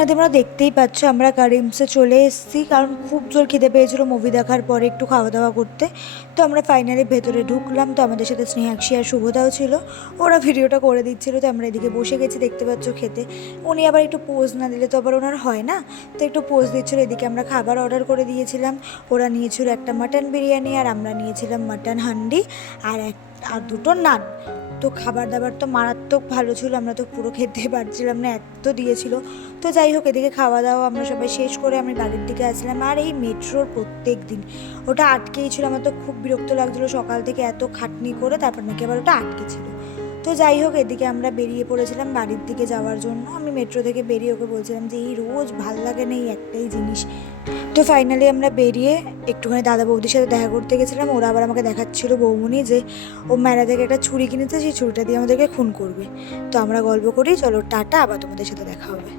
এখানে তোমরা দেখতেই পাচ্ছ আমরা কারিমসে চলে এসেছি, কারণ খুব জোর খিদে পেয়েছিল মুভি দেখার পরে একটু খাওয়া দাওয়া করতে। তো আমরা ফাইনালি ভেতরে ঢুকলাম। তো আমাদের সাথে স্নেহাক্ষী আর শুভদাও ছিল, ওরা ভিডিওটা করে দিচ্ছিল। তো আমরা এদিকে বসে গেছি, দেখতে পাচ্ছ খেতে। উনি আবার একটু পোজ না দিলে তো আবার ওনার হয় না, তো একটু পোজ দিচ্ছিলো। এদিকে আমরা খাবার অর্ডার করে দিয়েছিলাম। ওরা নিয়েছিল একটা মাটন বিরিয়ানি আর আমরা নিয়েছিলাম মাটন হান্ডি আর দুটো নান। তো খাবার দাবার তো মারাত্মক ভালো ছিল, আমরা তো পুরো খেতে পারছিলাম না, এত দিয়েছিল। তো যাই হোক, এদিকে খাওয়া দাওয়া আমরা সবাই শেষ করে আমি বাড়ির দিকে আসলাম। আর এই মেট্রোর প্রত্যেক দিন ওটা আটকেই ছিল, আমার তো খুব বিরক্ত লাগছিলো সকাল থেকে এত খাটনি করে, তারপর নাকি আবার ওটা আটকে ছিল। তো যাই হোক, এদিকে আমরা বেরিয়ে পড়েছিলাম বাড়ির দিকে যাওয়ার জন্য। আমি মেট্রো থেকে বেরিয়ে ওকে বলছিলাম যে এই রোজ ভাল লাগে না এই একটাই জিনিস। তো ফাইনালি আমরা বেরিয়ে একটুখানি দাদা বৌদির সাথে দেখা করতে গেছিলাম। ওরা আবার আমাকে দেখাচ্ছিল বৌমনি যে ও মেলা থেকে একটা ছুরি কিনেছে, সেই ছুরিটা দিয়ে আমাদেরকে খুন করবে। তো আমরা গল্প করি, চলো টাটা, আবার তোমাদের সাথে দেখা হবে।